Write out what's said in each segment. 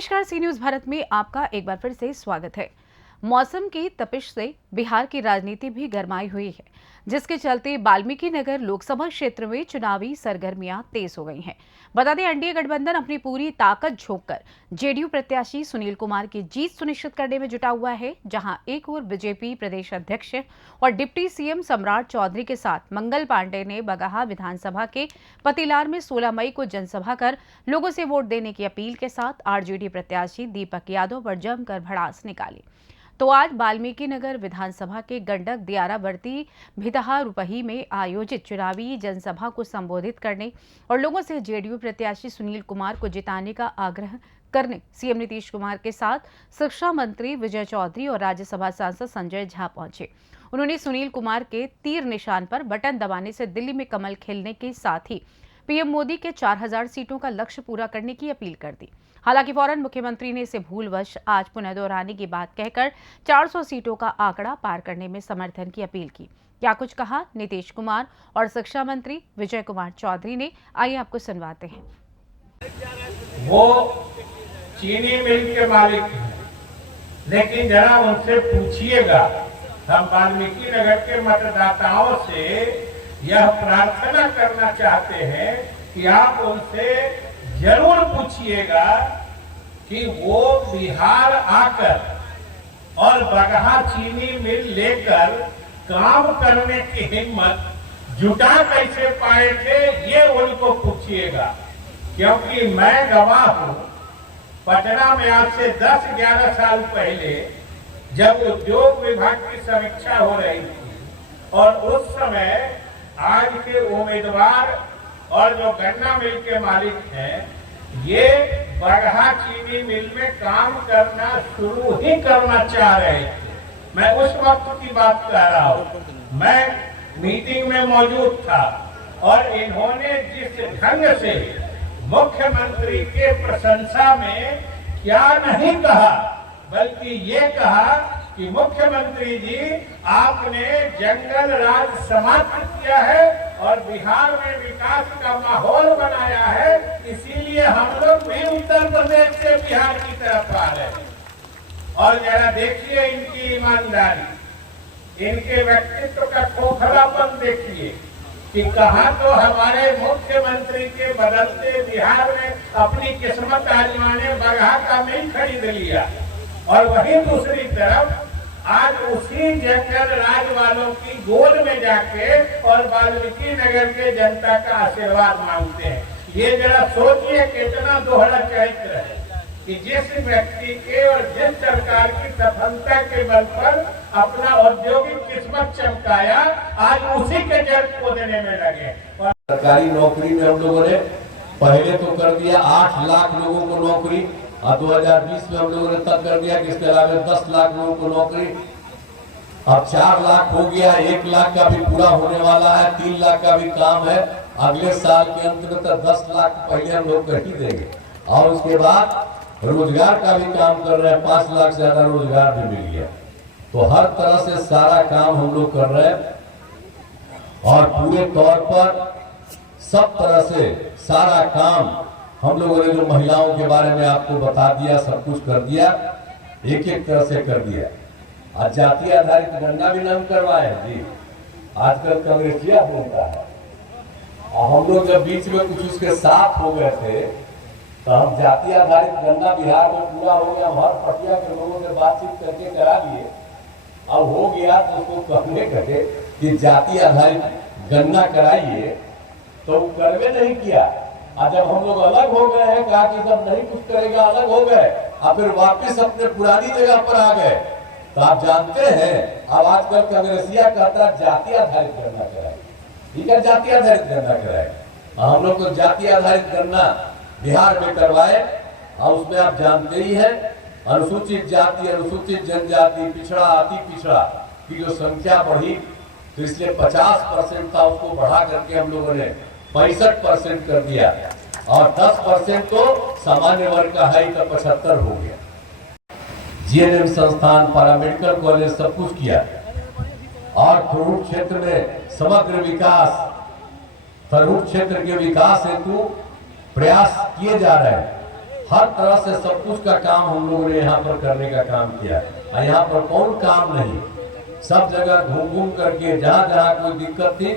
नमस्कार, सी न्यूज भारत में आपका एक बार फिर से स्वागत है। मौसम की तपिश से बिहार की राजनीति भी गरमाई हुई है, जिसके चलते वाल्मीकि नगर लोकसभा क्षेत्र में चुनावी सरगर्मियां तेज हो गई हैं। बता दें, एनडीए गठबंधन अपनी पूरी ताकत झोंककर जेडीयू प्रत्याशी सुनील कुमार की जीत सुनिश्चित करने में जुटा हुआ है। जहां एक ओर बीजेपी प्रदेश अध्यक्ष और डिप्टी सीएम सम्राट चौधरी के साथ मंगल पांडे ने बगहा विधानसभा के पतिलार में 16 मई को जनसभा कर लोगों से वोट देने की अपील के साथ आरजेडी प्रत्याशी दीपक यादव पर जमकर भड़ास निकाली। तो आज वाल्मीकि नगर विधानसभा के गंडक दियाराबर्ती भितहा रुपही में आयोजित चुनावी जनसभा को संबोधित करने और लोगों से जेडीयू प्रत्याशी सुनील कुमार को जिताने का आग्रह करने सीएम नीतीश कुमार के साथ शिक्षा मंत्री विजय चौधरी और राज्यसभा सांसद संजय झा पहुंचे। उन्होंने सुनील कुमार के तीर निशान पर बटन दबाने से दिल्ली में कमल खिलने के साथ ही पीएम मोदी के 4000 सीटों का लक्ष्य पूरा करने की अपील कर दी। हालांकि फौरन मुख्यमंत्री ने इसे भूलवश आज पुनः दोहराने की बात कहकर 400 सीटों का आंकड़ा पार करने में समर्थन की अपील की। क्या कुछ कहा नीतीश कुमार और शिक्षा मंत्री विजय कुमार चौधरी ने, आइए आपको सुनवाते हैं। वो चीनी मिल के मालिक हैं, लेकिन जरा उनसे पूछिएगा, हम वाल्मीकि नगर के मतदाताओं से यह प्रार्थना करना चाहते हैं कि आप उनसे जरूर पूछिएगा कि वो बिहार आकर और बगहा चीनी मिल लेकर काम करने की हिम्मत जुटा कैसे पाए थे, ये उनको पूछिएगा। क्योंकि मैं गवाह हूं, पटना में आज से 10-11 साल पहले जब उद्योग विभाग की समीक्षा हो रही थी और उस समय आज के उम्मीदवार और जो गन्ना मिल के मालिक हैं, ये बगहा चीनी मिल में काम करना शुरू ही करना चाह रहे थे। मैं उस वक्त की बात कह रहा हूं, मैं मीटिंग में मौजूद था और इन्होंने जिस ढंग से मुख्यमंत्री के प्रशंसा में क्या नहीं कहा, बल्कि ये कहा कि मुख्यमंत्री जी, आपने जंगल राज समाप्त किया है और बिहार में विकास का माहौल बनाया है, इसीलिए हम लोग भी उत्तर प्रदेश से बिहार की तरफ आ रहे हैं। और जरा देखिए इनकी ईमानदारी, इनके व्यक्तित्व का खोखलापन देखिए कि कहा तो हमारे मुख्यमंत्री के बदलते बिहार में अपनी किस्मत आजमाने बगहा का मिल खरीद लिया, और वहीं दूसरी तरफ आज उसी जंगल राज वालों की गोद में जाके और वाल्मीकि नगर के जनता का आशीर्वाद मांगते हैं। ये जरा सोचिए कितना दोहरा चरित्र है कि जिस व्यक्ति के और जिस सरकार की सफलता के बल पर अपना औद्योगिक किस्मत चमकाया, आज उसी के जड़ खोदने में लगे। और सरकारी नौकरी में हम लोगों ने पहले तो कर दिया 8 लाख लोगों को नौकरी, और 2020 में हम लोगों ने तक कर दिया कि इसके अलावा 10 लाख लोगों को नौकरी। अब 4 लाख हो गया, 1 लाख का भी पूरा होने वाला है, 3 लाख का भी काम है। अगले साल के अंत में तो 10 लाख पहले हम लोग कर ही देंगे, और उसके बाद रोजगार का भी काम कर रहे हैं, 5 लाख से ज्यादा रोजगार भी मिल गया। तो हर तरह से सारा काम हम लोग कर रहे हैं और पूरे तौर पर सब तरह से सारा काम हम लोगों ने जो महिलाओं के बारे में आपको बता दिया, सब कुछ कर दिया, एक एक तरह से कर दिया। आज जाति आधारित गणना भी हम करवाए जी, आजकल कांग्रेसिया बोलता है। और हम लोग जब बीच में कुछ उसके साथ हो गए थे तो हम जाति आधारित गणना बिहार में पूरा हो गया, हर पटिया के लोगों से बातचीत करके करा लिए। अब हो गया तो उसको कहने लगे कि जाति आधारित गणना कराइए, तो करवे नहीं किया। और जब हम लोग अलग हो गए हैं, कहा कि जब नहीं कुछ करेगा, अलग हो गए और फिर वापस अपने पुरानी जगह पर आ गए। तो आप जानते हैं अब आजकल कांग्रेसिया कहता है जाति आधारित गणना कराए, ठीक है, जाति आधारित गणना कराए। हम लोग तो जाति आधारित गणना बिहार में करवाए, और उसमें आप जानते ही हैं अनुसूचित जाति, अनुसूचित जनजाति, पिछड़ा, अति पिछड़ा की जो संख्या बढ़ी, तो इसलिए 50% था, उसको बढ़ा करके हम लोगों ने 65% कर दिया, और 10% तो सामान्य वर्ग का है तो 75 हो गया। जीएनएम संस्थान, पैरामेडिकल कॉलेज सब कुछ किया, और थरूर क्षेत्र में समग्र विकास, थरूर क्षेत्र के विकास हेतु प्रयास किए जा रहे हैं। हर तरह से सब कुछ का काम हम लोगों ने यहाँ पर करने का काम किया और यहाँ पर कौन काम नहीं, सब जगह घूम घूम करके जहाँ जहाँ कोई दिक्कत थी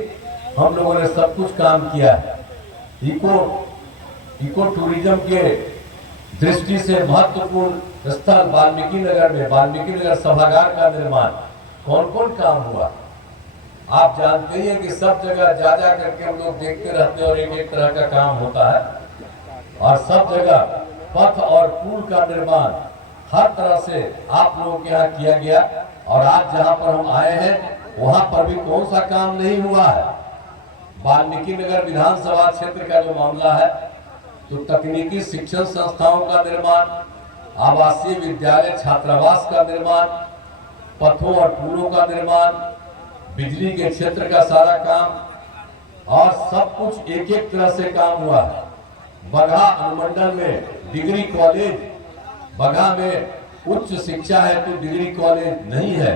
हम लोगों ने सब कुछ काम किया है। इको टूरिज्म के दृष्टि से महत्वपूर्ण स्थल वाल्मीकि नगर में वाल्मीकि नगर सभागार का निर्माण, कौन कौन काम हुआ आप जानते ही हैं कि सब जगह जा जा करके हम लोग देखते रहते हैं और एक एक तरह का काम होता है और सब जगह पथ और पुल का निर्माण हर तरह से आप लोगों के यहाँ किया गया। और आज जहाँ पर हम आए हैं वहाँ पर भी कौन सा काम नहीं हुआ है। वाल्मीकि नगर विधानसभा क्षेत्र का जो मामला है तो तकनीकी शिक्षण संस्थाओं का निर्माण, आवासीय विद्यालय छात्रावास का निर्माण, पथों और पुलों का निर्माण, बिजली के क्षेत्र का सारा काम और सब कुछ एक एक तरह से काम हुआ है। बगहा अनुमंडल में डिग्री कॉलेज, बगहा में उच्च शिक्षा है तो डिग्री कॉलेज नहीं है।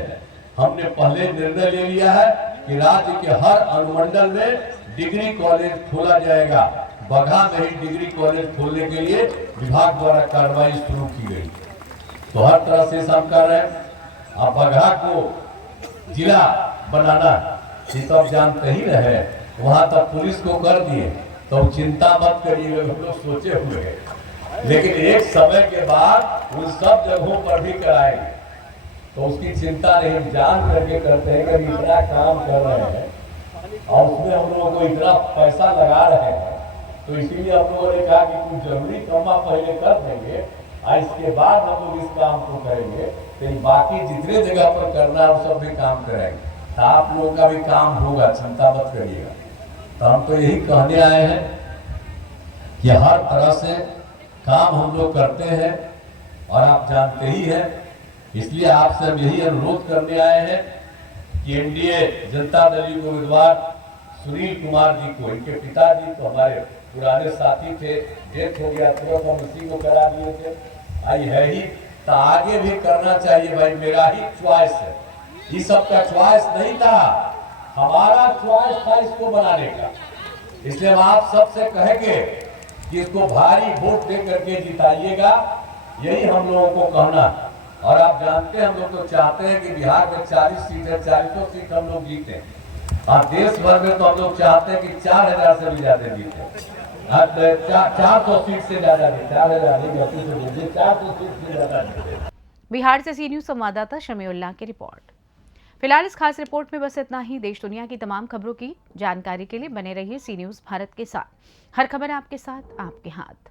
हमने पहले निर्णय ले लिया है कि राज्य के हर अनुमंडल में डिग्री कॉलेज खोला जाएगा। बगहा में ही डिग्री कॉलेज खोलने के लिए विभाग द्वारा कार्रवाई शुरू की गई। तो हर तरह से हम कर रहे हैं। अब बगहा को जिला बनाना ये तो आप जानते ही रहे, वहां तक पुलिस को कर दिए तो चिंता मत करिए, हम लोग सोचे हुए हैं, लेकिन एक समय के बाद उन सब जगहों पर भी कराएंगे तो उसकी चिंता नहीं। हम जान करके करते हैं कि इतना काम कर रहे हैं और उसमें हम लोगों को इतना पैसा लगा रहे हैं तो इसीलिए हम लोगों ने कहा कि कुछ जरूरी काम पहले कर देंगे और इसके बाद हम लोग इस काम को करेंगे। तो बाकी जितने जगह पर करना है वो सब भी काम करेंगे तो आप लोगों का भी काम होगा, चिंता मत करिएगा। तो हम तो यही कहने आए हैं कि हर तरह से काम हम लोग करते हैं और आप जानते ही हैं, इसलिए आपसे हम यही अनुरोध करने आए हैं कि एनडीए जनता दल के उम्मीदवार सुनील कुमार जी को, इनके पिताजी तो हमारे पुराने साथी थे, डेथ हो गया तुरंत हम इसी को करा दिए थे, आई है ही तो आगे भी करना चाहिए भाई, मेरा ही च्वाइस है, ये सबका च्वाइस नहीं था, हमारा च्वाइस था इसको बनाने का। इसलिए हम आप सबसे कहेंगे कि इसको भारी वोट दे करके जिताइएगा, यही हम लोगों को कहना। और आप जानते हैं हम लोग तो चाहते हैं कि बिहार में 40 सीट है, 40 सीट हम लोग जीते और देश भर में तो हम लोग चाहते हैं कि 4000 से भी ज्यादा जीते। 400 सीट से ज्यादा नहीं, 4000 नहीं, 400 सीट से ज्यादा जीते। बिहार से सी न्यूज संवाददाता शमीउल्लाह की रिपोर्ट। फिलहाल इस खास रिपोर्ट में बस इतना ही। देश दुनिया की तमाम खबरों की जानकारी के लिए बने रहिए सी न्यूज भारत के साथ। हर खबर आपके साथ, आपके हाथ।